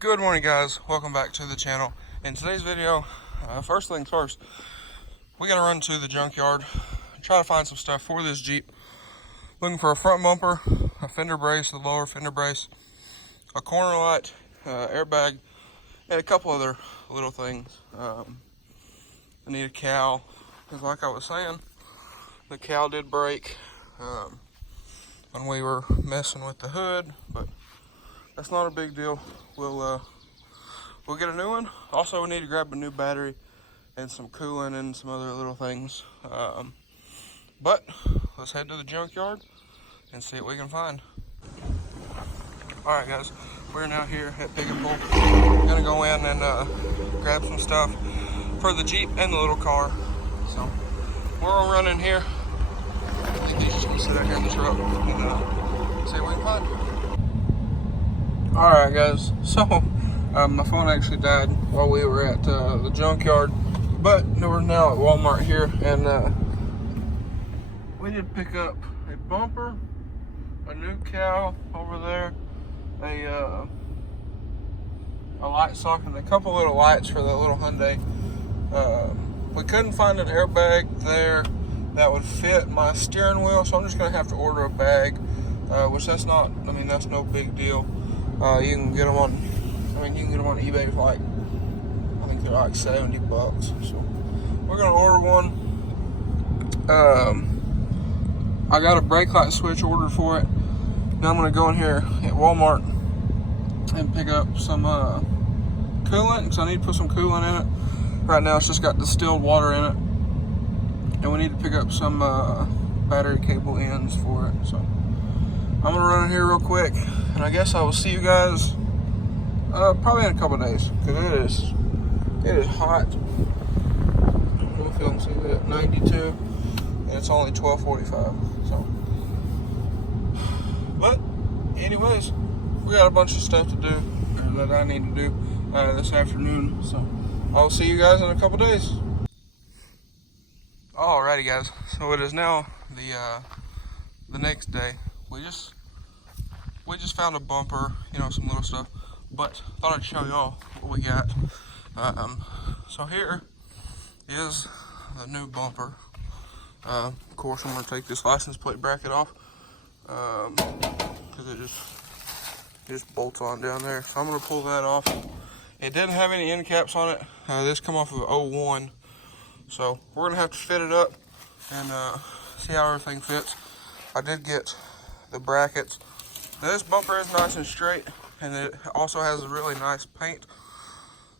Good morning, guys. Welcome back to the channel. In today's video, first things first, we gotta run to the junkyard, try to find some stuff for this Jeep. Looking for a front bumper, a fender brace, the lower fender brace, a corner light, airbag, and a couple other little things. I need a cowl, because like I was saying, the cowl did break when we were messing with the hood, but that's not a big deal. We'll get a new one. Also, we need to grab a new battery and some coolant and some other little things. But let's head to the junkyard and see what we can find. All right, guys, we're now here at Pick and Pull. We're gonna go in and grab some stuff for the Jeep and the little car. So we're gonna run in here. I think he's just gonna sit out here in the truck and see what we can find. Alright, guys, so my phone actually died while we were at the junkyard, but we're now at Walmart here, and we did pick up a bumper, a new cowl over there, a light socket, and a couple little lights for the little Hyundai. We couldn't find an airbag there that would fit my steering wheel, so I'm just gonna have to order a bag, which that's not, I mean, that's no big deal. You can get them on, you can get them on eBay for like, I think they're like $70. So we're gonna order one. I got a brake light switch ordered for it. Now I'm gonna go in here at Walmart and pick up some coolant, because I need to put some coolant in it. Right now it's just got distilled water in it. And we need to pick up some battery cable ends for it. So I'm gonna run in here real quick, and I guess I will see you guys probably in a couple days, because it is hot. I don't know if y'all can see that, 92, and it's only 12:45. So, but anyways, we got a bunch of stuff to do that I need to do this afternoon. So I'll see you guys in a couple days. Alrighty, guys. So it is now the next day. We just found a bumper, some little stuff, but thought I'd show y'all what we got. So here is the new bumper. Of course, I'm gonna take this license plate bracket off because it just bolts on down there. So I'm gonna pull that off. It didn't have any end caps on it. This come off of 01, so we're gonna have to fit it up and see how everything fits. I did get the brackets. Now, this bumper is nice and straight, and it also has a really nice paint.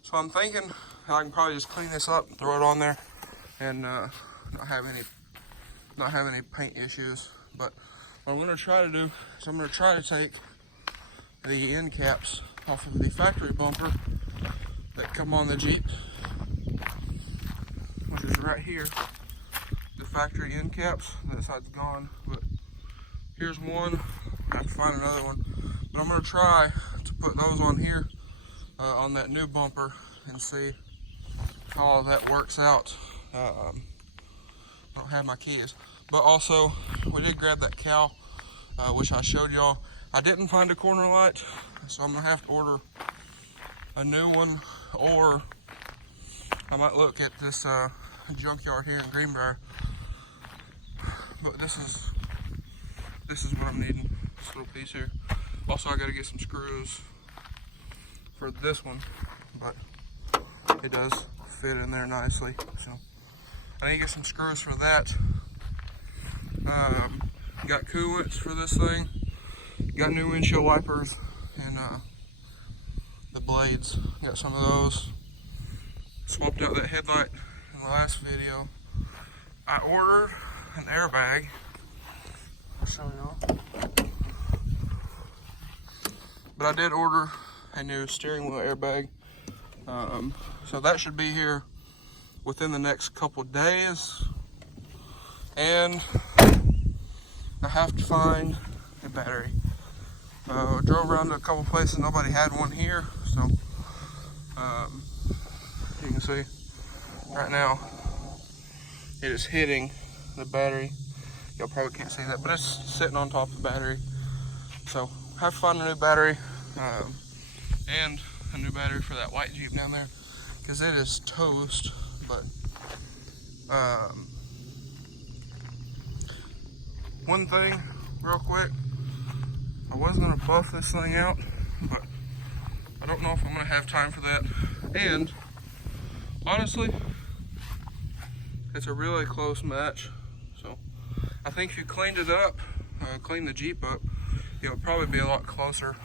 So I'm thinking I can probably just clean this up, throw it on there, and not have any paint issues. But what I'm going to try to do is I'm going to try to take the end caps off of the factory bumper that come on the Jeep, which is right here. The factory end caps. That side's gone, but here's one. I have to find another one, but I'm going to try to put those on here on that new bumper and see how all that works out. I don't have my keys, but also we did grab that cowl, which I showed y'all. I didn't find a corner light, so I'm going to have to order a new one, or I might look at this junkyard here in Greenbrier. But this is what I'm needing. This little piece here. Also, I got to get some screws for this one, but it does fit in there nicely. So I need to get some screws for that. Got coolants for this thing. Got new windshield wipers and the blades. Got some of those. Swapped out that headlight in the last video. I ordered an airbag. I'll show y'all. But I did order a new steering wheel airbag. So that should be here within the next couple days. And I have to find a battery. Drove around to a couple places, nobody had one here. So you can see right now it is hitting the battery. Y'all probably can't see that, but it's sitting on top of the battery. So have to find a new battery, and a new battery for that white Jeep down there, because it is toast. But one thing real quick, I was going to buff this thing out, but I don't know if I'm going to have time for that. And honestly, it's a really close match. So I think if you cleaned it up, cleaned the Jeep up, it would probably be a lot closer.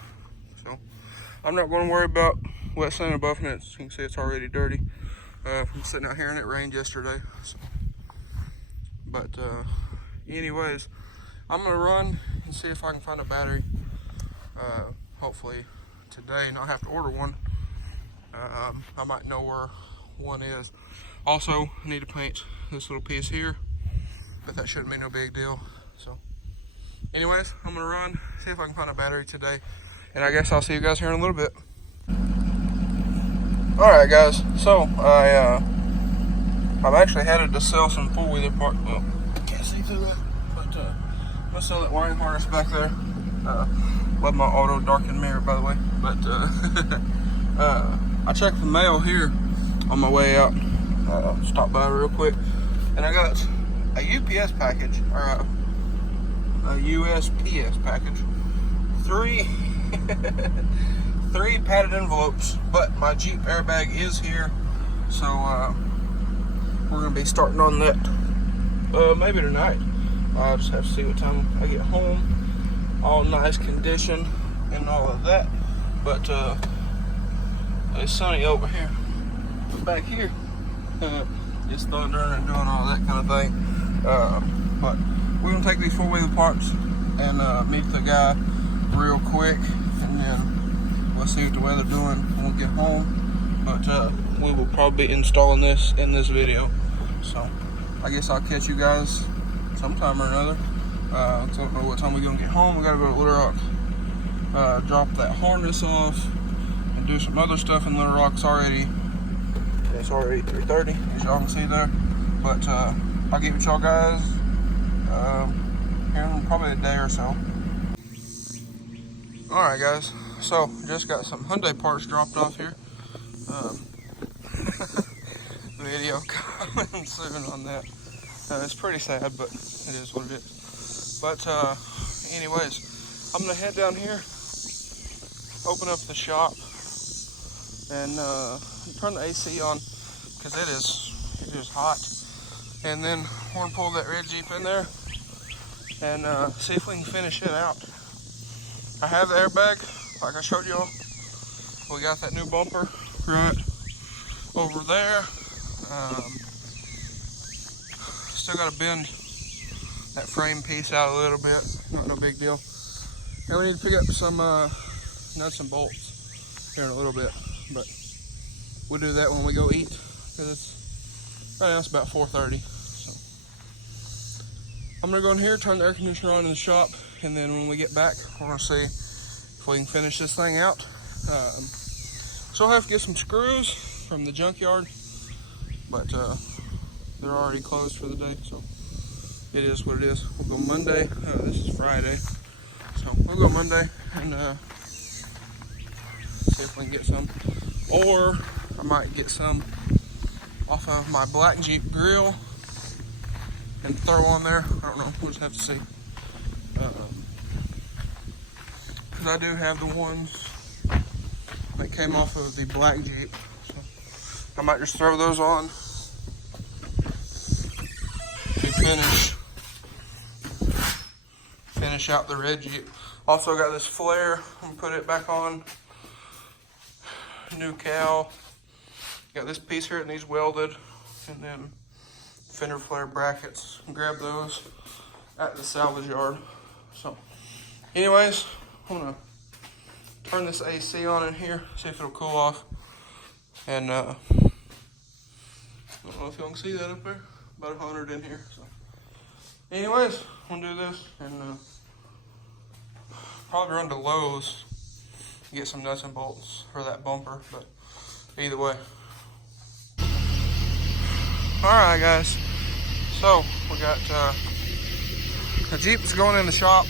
So I'm not going to worry about wet sand and buffing it. As you can see, it's already dirty from sitting out here and it rained yesterday. So, but anyways, I'm going to run and see if I can find a battery. Hopefully today, not have to order one. I might know where one is. Also, I need to paint this little piece here, but that shouldn't be no big deal. So anyways, I'm gonna run, see if I can find a battery today, and I guess I'll see you guys here in a little bit. Alright guys, so I'm actually headed to sell some four-wheeler parts. Well, can't see through that, but I'm gonna sell that wiring harness back there. Love my auto darkened mirror, by the way. But I checked the mail here on my way out. Stopped by real quick, and I got a UPS package, or a USPS package. Three padded envelopes, but my Jeep airbag is here, so we're gonna be starting on that maybe tonight. I'll just have to see what time I get home. All nice condition and all of that, but it's sunny over here. Back here, it's thundering and doing all that kind of thing. But we're gonna take these four-wheeler parts and meet the guy real quick, and then we'll see what the weather's doing when we get home. But we will probably be installing this in this video, so I guess I'll catch you guys sometime or another. I don't know what time we're gonna get home. We gotta go to Little Rock, drop that harness off, and do some other stuff in Little Rock. It's already 3:30, as y'all can see there. But I'll get with y'all guys here in probably a day or so. Alright guys, so just got some Hyundai parts dropped off here. Video coming soon on that. It's pretty sad, but it is what it is. But anyways, I'm gonna head down here, open up the shop, and turn the AC on, because it is hot. And then we're gonna pull that red Jeep in there and see if we can finish it out. I have the airbag, like I showed y'all. We got that new bumper right over there. Still got to bend that frame piece out a little bit, not no big deal. And we need to pick up some nuts and bolts here in a little bit, but we'll do that when we go eat, because right now it's about 4:30. So I'm gonna go in here, turn the air conditioner on in the shop, and then when we get back, we're gonna see if we can finish this thing out. So I'll have to get some screws from the junkyard, but they're already closed for the day, so it is what it is. We'll go Monday. This is Friday, so we'll go Monday and see if we can get some, or I might get some off of my black Jeep grill and throw on there. I don't know. We'll just have to see. Because I do have the ones that came off of the black Jeep, so I might just throw those on to finish out the red Jeep. Also got this flare. I'm gonna put it back on. New cowl. Got this piece here that needs welded, and then fender flare brackets. Grab those at the salvage yard. So anyways, I'm gonna turn this AC on in here, see if it'll cool off. And I don't know if y'all can see that up there. About 100 in here. So anyways, I'm gonna do this and probably run to Lowe's, get some nuts and bolts for that bumper, but either way. Alright guys, so we got the Jeep's going in the shop.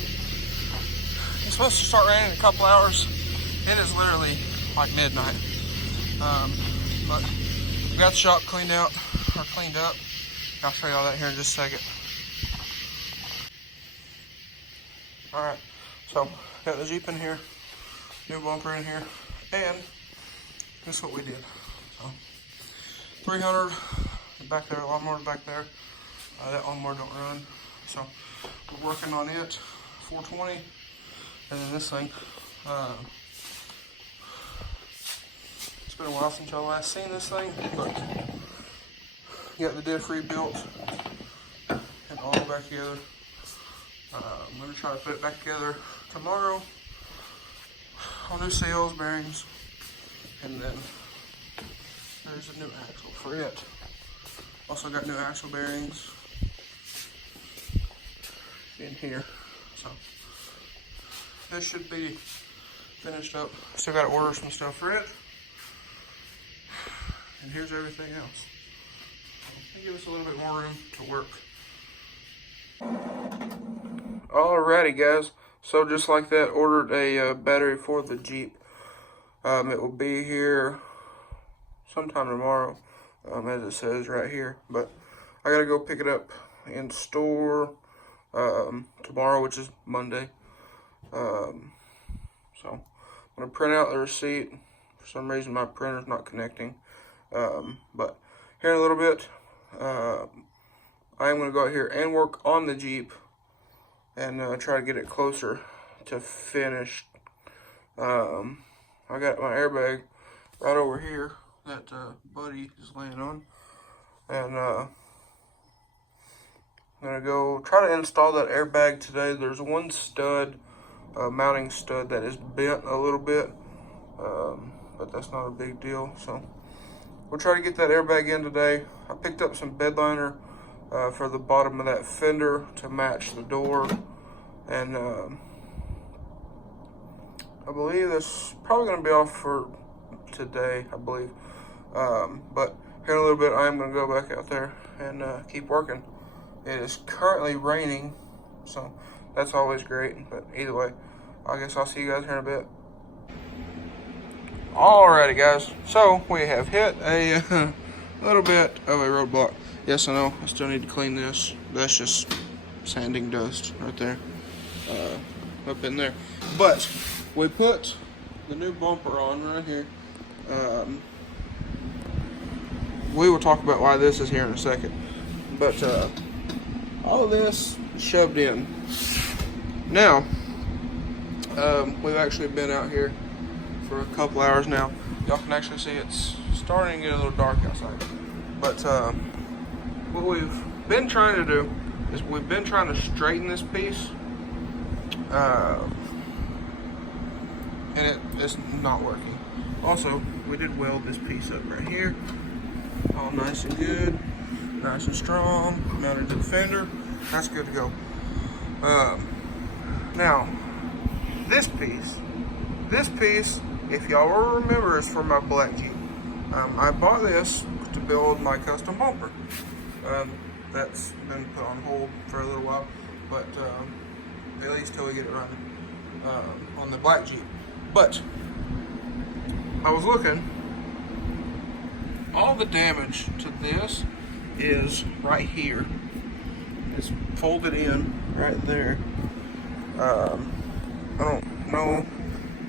It's supposed to start raining in a couple hours. It is literally like midnight. But we got the shop cleaned up. I'll show y'all that here in just a second. Alright, so got the Jeep in here, new bumper in here, and this is what we did. So 300 back there, lawnmower back there. That lawnmower don't run, so we're working on it. 420, and then this thing. It's been a while since y'all last seen this thing, but got the diff rebuilt and all back together. I'm going to try to put it back together tomorrow. All new seals, bearings, and then there's a new axle for it. Also got new axle bearings in here. So this should be finished up. Still got to order some stuff for it. And here's everything else. Give us a little bit more room to work. Alrighty guys, so just like that, ordered a battery for the Jeep. It will be here sometime tomorrow, as it says right here, but I gotta go pick it up in store tomorrow, which is Monday. So I'm gonna print out the receipt. For some reason my printer's not connecting, but here in a little bit I am going to go out here and work on the Jeep and try to get it closer to finished. I got my airbag right over here that Buddy is laying on, and I'm going to go try to install that airbag today. There's one stud, mounting stud, that is bent a little bit, but that's not a big deal, so we'll try to get that airbag in today. I picked up some bed liner for the bottom of that fender to match the door, and I believe that's probably going to be off for today, I believe. But here in a little bit, I am going to go back out there and keep working. It is currently raining, so that's always great. But either way, I guess I'll see you guys here in a bit. Alrighty guys, so we have hit a little bit of a roadblock. Yes, I know, I still need to clean this. That's just sanding dust right there, up in there. But we put the new bumper on right here. We will talk about why this is here in a second. But all of this is shoved in. Now, we've actually been out here for a couple hours now. Y'all can actually see it's starting to get a little dark outside. But what we've been trying to do is we've been trying to straighten this piece, and it's not working. Also, we did weld this piece up right here, all nice and good, nice and strong, mounted to the fender. That's good to go. Now, this piece, if y'all will remember, is for my black Jeep. I bought this to build my custom bumper. That's been put on hold for a little while, but at least till we get it running on the black Jeep. But I was looking, all the damage to this is right here. It's folded in right there. I don't know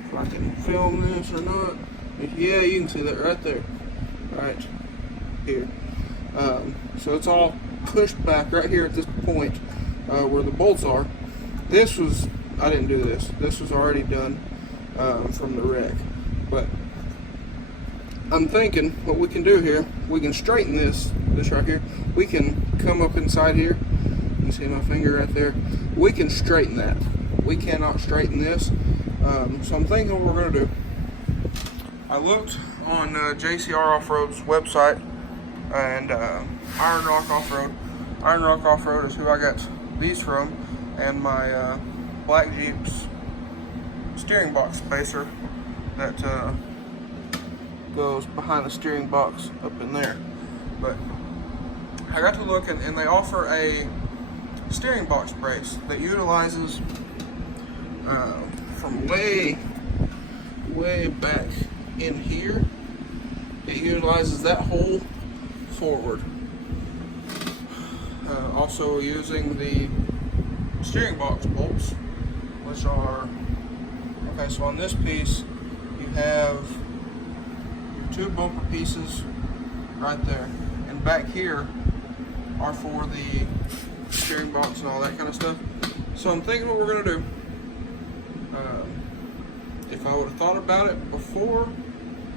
if I can film this or not. Yeah, you can see that right there, right here. So it's all pushed back right here at this point where the bolts are. This was, I didn't do this. This was already done from the wreck. But I'm thinking what we can do here, we can straighten this right here. We can come up inside here. You can see my finger right there. We can straighten that. We cannot straighten this. So I'm thinking what we're going to do. I looked on JCR Off-Road's website and Iron Rock Off-Road. Iron Rock Off-Road is who I got these from, and my Black Jeep's steering box spacer that goes behind the steering box up in there. But I got to look, and they offer a steering box brace that utilizes from way back in here, it utilizes that hole forward. Also using the steering box bolts, which are, okay, so on this piece you have your two bumper pieces right there, and back here are for the steering box and all that kind of stuff. So I'm thinking what we're going to do, if I would have thought about it before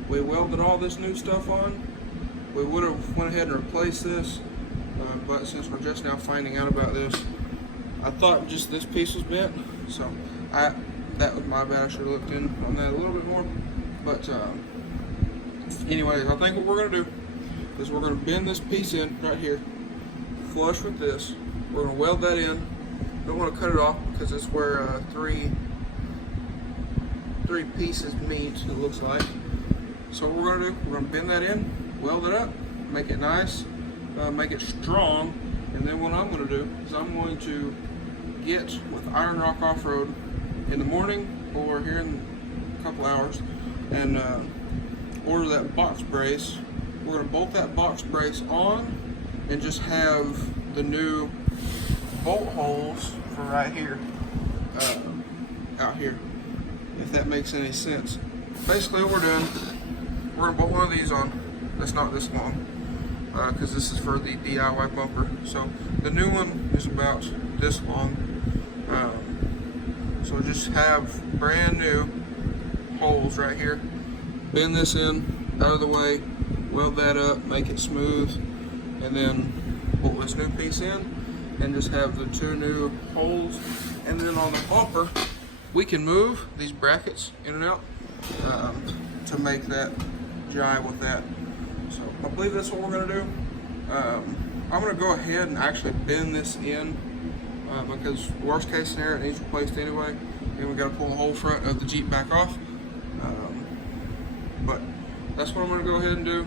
we welded all this new stuff on, we would have went ahead and replaced this, but since we're just now finding out about this, I thought just this piece was bent, so that was my bad. I should have looked in on that a little bit more. But anyways, I think what we're going to do is we're going to bend this piece in right here, flush with this. We're going to weld that in. Don't want to cut it off because it's where three pieces meet, it looks like. So what we're going to do, we're going to bend that in, weld it up, make it nice, make it strong, and then what I'm going to do is I'm going to get with Iron Rock Off-Road in the morning or here in a couple hours and order that box brace. We're going to bolt that box brace on and just have the new bolt holes for right here, out here, if that makes any sense. Basically what we're doing, we're going to bolt one of these on that's not this long, because this is for the DIY bumper. So the new one is about this long. So just have brand new holes right here. Bend this in, out of the way, weld that up, make it smooth, and then bolt this new piece in and just have the two new holes. And then on the bumper, we can move these brackets in and out to make that jive with that. So I believe that's what we're going to do. I'm going to go ahead and actually bend this in because worst case scenario, it needs replaced anyway, and we got to pull the whole front of the Jeep back off. But that's what I'm going to go ahead and do.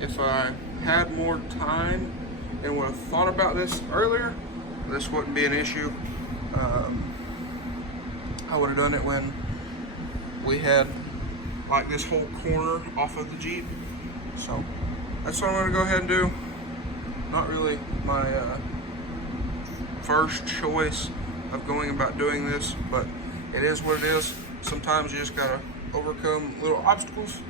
If I had more time and would have thought about this earlier, this wouldn't be an issue. I would have done it when we had like this whole corner off of the Jeep. So that's what I'm going to go ahead and do. Not really my first choice of going about doing this, but it is what it is. Sometimes you just gotta overcome little obstacles,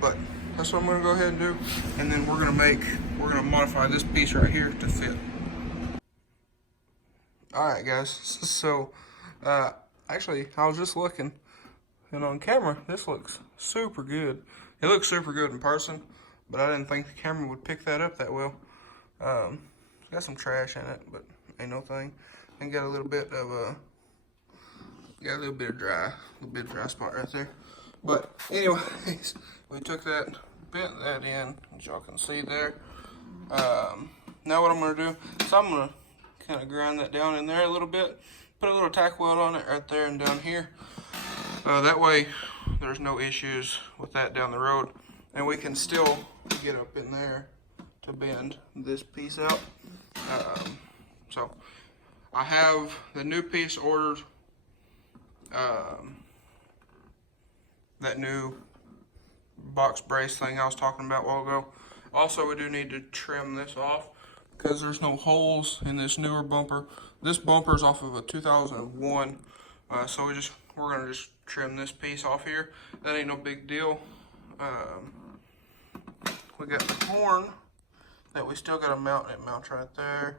but that's what I'm going to go ahead and do. And then we're going to modify this piece right here to fit. Alright guys, so actually I was just looking, and on camera this looks super good. It looks super good in person, but I didn't think the camera would pick that up that well. Got some trash in it, but ain't no thing. And got a little bit of dry spot right there. But anyways, we took that, bent that in, as y'all can see there. Now what I'm gonna do is I'm gonna kind of grind that down in there a little bit, put a little tack weld on it right there and down here. That way there's no issues with that down the road, and we can still get up in there to bend this piece out. So I have the new piece ordered, that new box brace thing I was talking about a while ago. Also, we do need to trim this off because there's no holes in this newer bumper. This bumper is off of a 2001, so we're gonna just trim this piece off here. That ain't no big deal. We got the horn that we still gotta mount. It mounts right there.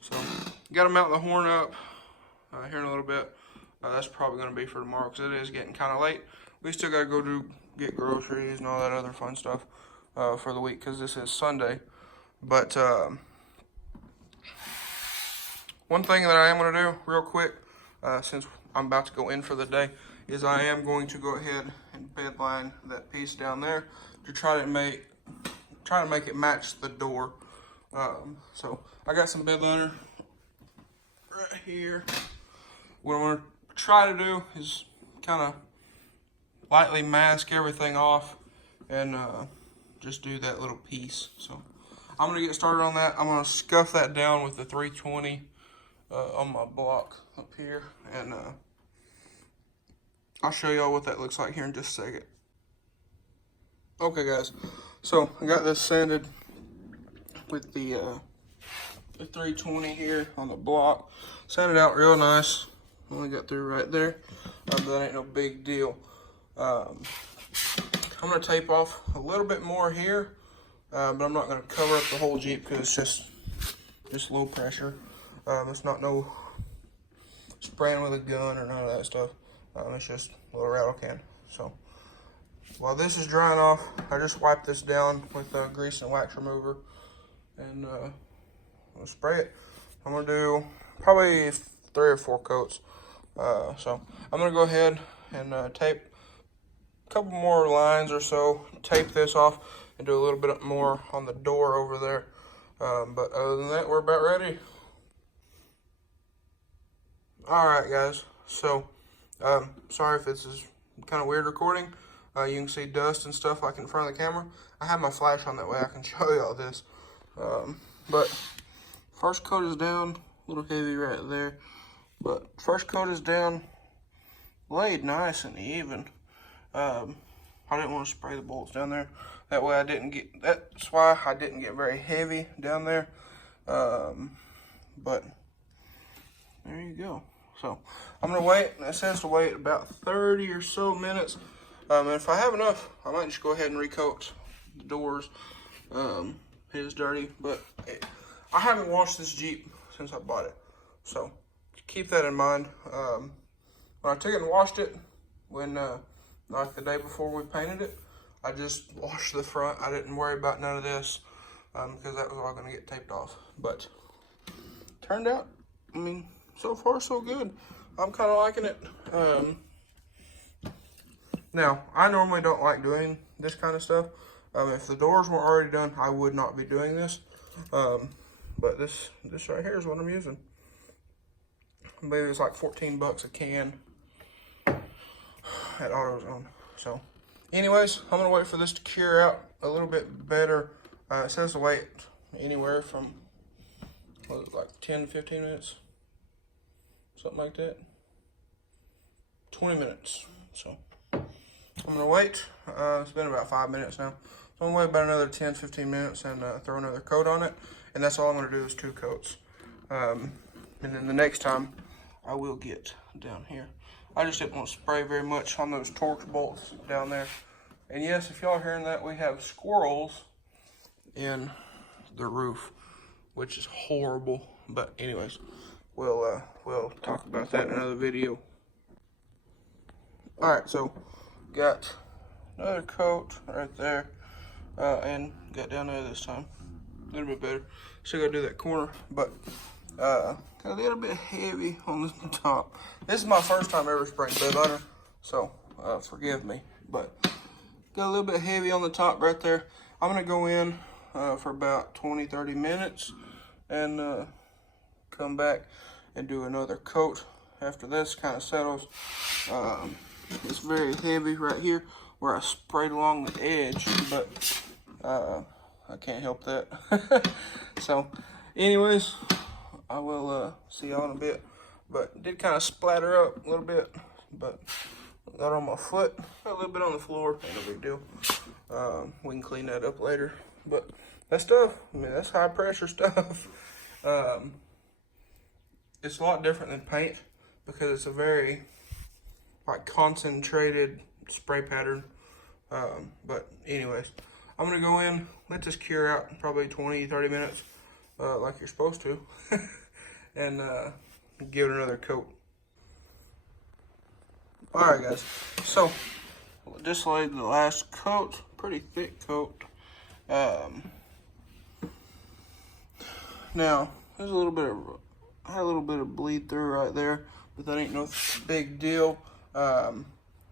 So gotta mount the horn up here in a little bit. That's probably gonna be for tomorrow because it is getting kind of late. We still gotta go get groceries and all that other fun stuff for the week because this is Sunday. But one thing that I am gonna do real quick, since I'm about to go in for the day, is I am going to go ahead and bedline that piece down there to try to make it match the door. So I got some bed liner right here. What I'm going to try to do is kind of lightly mask everything off and just do that little piece. So I'm going to get started on that. I'm going to scuff that down with the 320 on my block up here, and I'll show y'all what that looks like here in just a second. Okay guys, so I got this sanded with the 320 here on the block. Sanded out real nice. Only got through right there. That ain't no big deal. I'm gonna tape off a little bit more here, but I'm not gonna cover up the whole Jeep because it's just low pressure. It's not no spraying with a gun or none of that stuff. It's just a little rattle can. So while this is drying off, I just wipe this down with grease and wax remover, and I'll spray it. I'm gonna do probably 3 or 4 coats. So I'm gonna go ahead and tape a couple more lines or so, tape this off, and do a little bit more on the door over there. But other than that, we're about ready. Alright guys, so sorry if this is kind of weird recording. You can see dust and stuff like in front of the camera. I have my flash on, that way I can show you all this. But first coat is down, a little heavy right there. But first coat is down, laid nice and even. I didn't want to spray the bolts down there. That way that's why I didn't get very heavy down there. But there you go. So I'm gonna wait. It says to wait about 30 or so minutes. And if I have enough, I might just go ahead and recoat the doors. It is dirty, but I haven't washed this Jeep since I bought it. So keep that in mind. When I took it and washed it, like the day before we painted it, I just washed the front. I didn't worry about none of this because that was all going to get taped off. But turned out, I mean, so far so good. I'm kind of liking it. Now, I normally don't like doing this kind of stuff. If the doors weren't already done, I would not be doing this. But this right here is what I'm using. I believe it's like 14 bucks a can at AutoZone. So, anyways, I'm gonna wait for this to cure out a little bit better. It says to wait anywhere from like 10 to 15 minutes, something like that. 20 minutes. So I'm gonna wait. It's been about 5 minutes now. So I'm gonna wait about another 10, 15 minutes and throw another coat on it. And that's all I'm gonna do is 2 coats. And then the next time I will get down here. I just didn't want to spray very much on those torque bolts down there. And yes, if y'all are hearing that, we have squirrels in the roof, which is horrible. But anyways, we'll talk about that in another video. Alright, so got another coat right there, and got down there this time. A little bit better. Still gotta do that corner, but got a little bit heavy on the top. This is my first time ever spraying bed liner, so forgive me. But got a little bit heavy on the top right there. I'm gonna go in for about 20-30 minutes and come back and do another coat after this kind of settles. It's very heavy right here where I sprayed along the edge, but I can't help that. So anyways, I will see y'all in a bit. But it did kind of splatter up a little bit, but got on my foot, got a little bit on the floor, ain't no big deal. We can clean that up later. But that stuff, I mean, that's high pressure stuff. It's a lot different than paint because it's a very like concentrated spray pattern. But anyways, I'm gonna go in, let this cure out probably 20-30 minutes, like you're supposed to, and give it another coat. Alright guys, so just laid the last coat, pretty thick coat. Now there's a little bit of, I had a little bit of bleed through right there, but that ain't no big deal.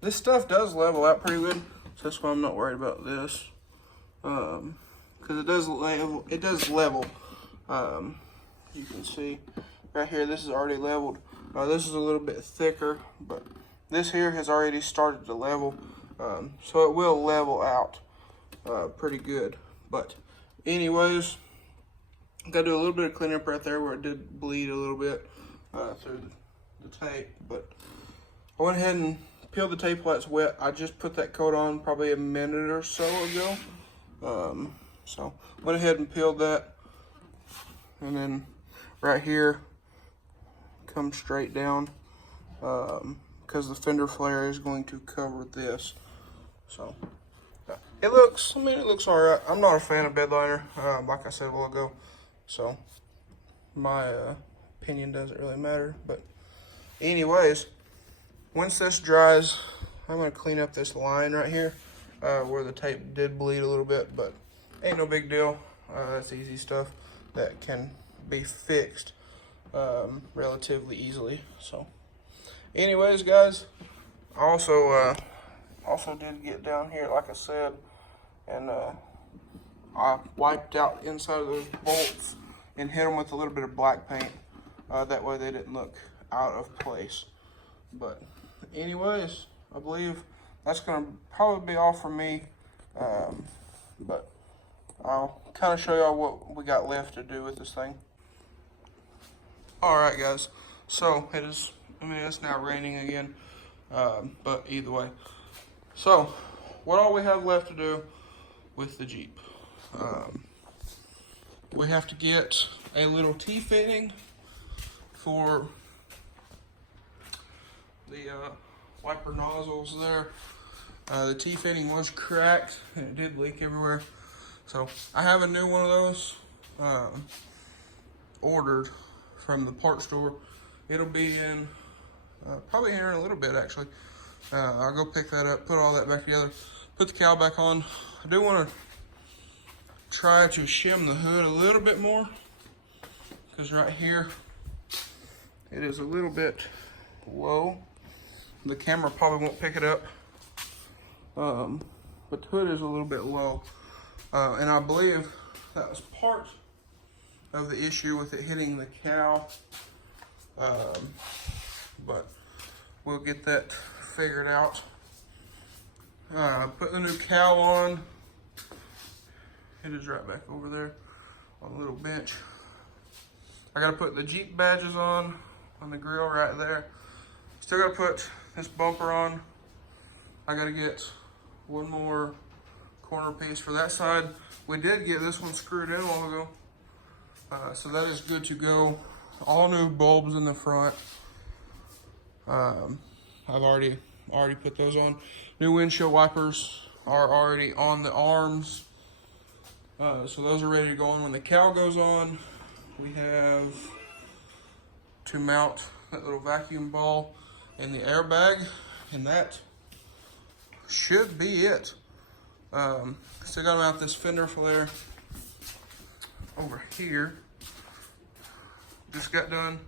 This stuff does level out pretty good, so that's why I'm not worried about this. Because it does level. You can see right here, this is already leveled. This is a little bit thicker, but this here has already started to level. So it will level out pretty good. But anyways, gotta do a little bit of cleanup right there where it did bleed a little bit through the tape. But I went ahead and peeled the tape while it's wet. I just put that coat on probably a minute or so ago. So went ahead and peeled that, and then right here comes straight down because the fender flare is going to cover this. So it looks, I mean, it looks all right. I'm not a fan of bed liner, like I said a while ago, so my opinion doesn't really matter. But anyways, once this dries, I'm gonna clean up this line right here where the tape did bleed a little bit, but ain't no big deal. That's easy stuff that can be fixed relatively easily. So anyways, guys, I also did get down here, like I said, and I wiped out inside of those bolts and hit them with a little bit of black paint. That way they didn't look out of place. But anyways, I believe that's gonna probably be all for me. But I'll kind of show y'all what we got left to do with this thing. All right, guys. So it is, I mean, it's now raining again. But either way. So what all we have left to do with the Jeep. We have to get a little T-fitting for the wiper nozzles there. The T-fitting was cracked and it did leak everywhere. So I have a new one of those ordered from the parts store. It'll be in probably here in a little bit, actually. I'll go pick that up, put all that back together, put the cowl back on. I do want to try to shim the hood a little bit more, because right here it is a little bit low. The camera probably won't pick it up, but the hood is a little bit low, and I believe that was part of the issue with it hitting the cowl, but we'll get that figured out. Put the new cowl on. It is right back over there on the little bench. I gotta put the Jeep badges on the grill right there. Still gotta put this bumper on. I gotta get one more corner piece for that side. We did get this one screwed in a while ago, so that is good to go. All new bulbs in the front. I've already put those on. New windshield wipers are already on the arms. So those are ready to go on when the cowl goes on. We have to mount that little vacuum ball in the airbag, and that should be it. Still gotta mount this fender flare over here. Just got done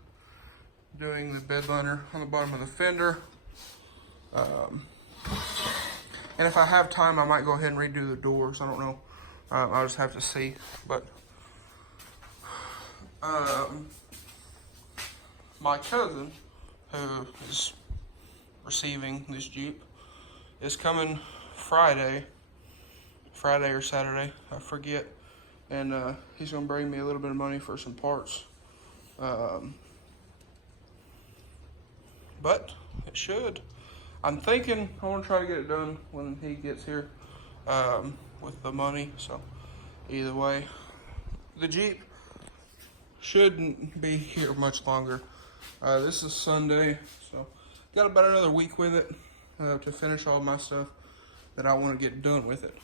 doing the bed liner on the bottom of the fender. And if I have time, I might go ahead and redo the doors. I don't know. I'll just have to see. But my cousin, who is receiving this Jeep, is coming Friday or Saturday, I forget. And he's gonna bring me a little bit of money for some parts. But it should. I'm thinking I want to try to get it done when he gets here with the money. So either way, the Jeep shouldn't be here much longer. This is Sunday, so got about another week with it to finish all my stuff that I want to get done with it.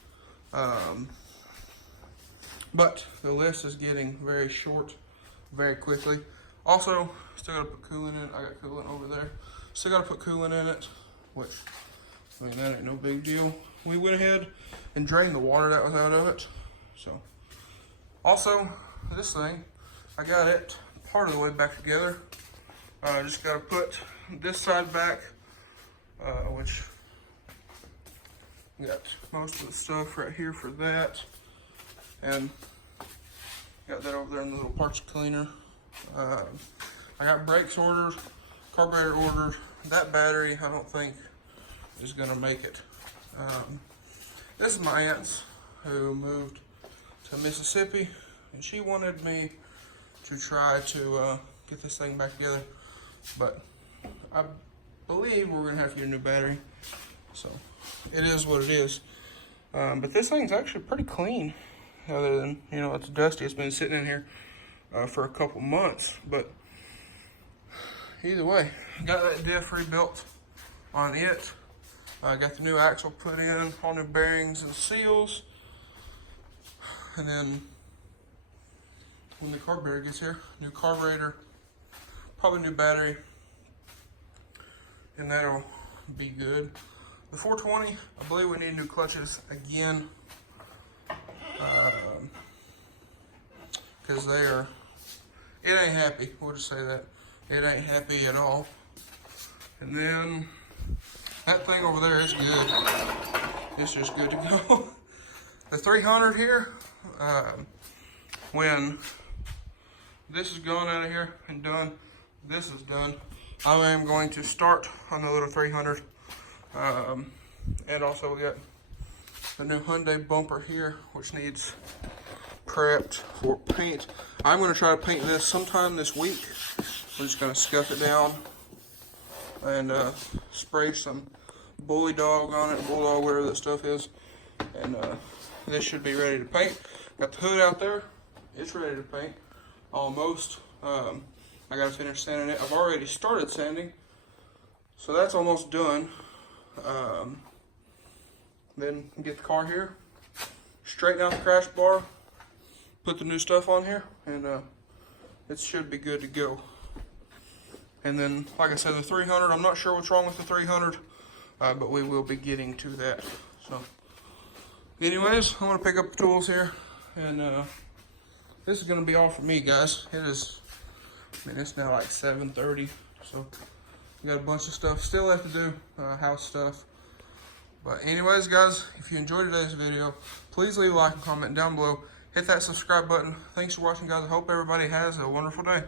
But the list is getting very short very quickly. Also, still got to put coolant in it. I got coolant over there. Still got to put coolant in it, which, I mean, that ain't no big deal. We went ahead and drained the water that was out of it. So, also, this thing, I got it part of the way back together. I just got to put this side back, which got most of the stuff right here for that. And got that over there in the little parts cleaner. I got brakes ordered, carburetor ordered. That battery, I don't think is gonna make it. This is my aunt's, who moved to Mississippi, and she wanted me to try to get this thing back together, but I believe we're gonna have to get a new battery. So it is what it is. But this thing's actually pretty clean, other than, you know, it's dusty. It's been sitting in here for a couple months, but either way, got that diff rebuilt on it. Got the new axle put in, all new bearings and seals, and then when the carburetor gets here, new carburetor, probably new battery, and that'll be good. The 420, I believe we need new clutches again, because it ain't happy. We'll just say that. It ain't happy at all. And then that thing over there is good. It's just good to go. The 300 here, when this is gone out of here and done, this is done, I am going to start on the little 300. And also we got the new Hyundai bumper here, which needs prepped for paint. I'm going to try to paint this sometime this week. We're just going to scuff it down and spray some bulldog on it, bulldog, whatever that stuff is. And this should be ready to paint. Got the hood out there. It's ready to paint. Almost. I got to finish sanding it. I've already started sanding, so that's almost done. Then get the car here, straighten out the crash bar, put the new stuff on here, and it should be good to go. And then, like I said, the 300, I'm not sure what's wrong with the 300, but we will be getting to that. So anyways, I'm going to pick up the tools here, and this is going to be all for me, guys. It is, I mean, it's now like 7:30, so we got a bunch of stuff still left to do, house stuff. But anyways, guys, if you enjoyed today's video, please leave a like and comment down below. Hit that subscribe button. Thanks for watching, guys. I hope everybody has a wonderful day.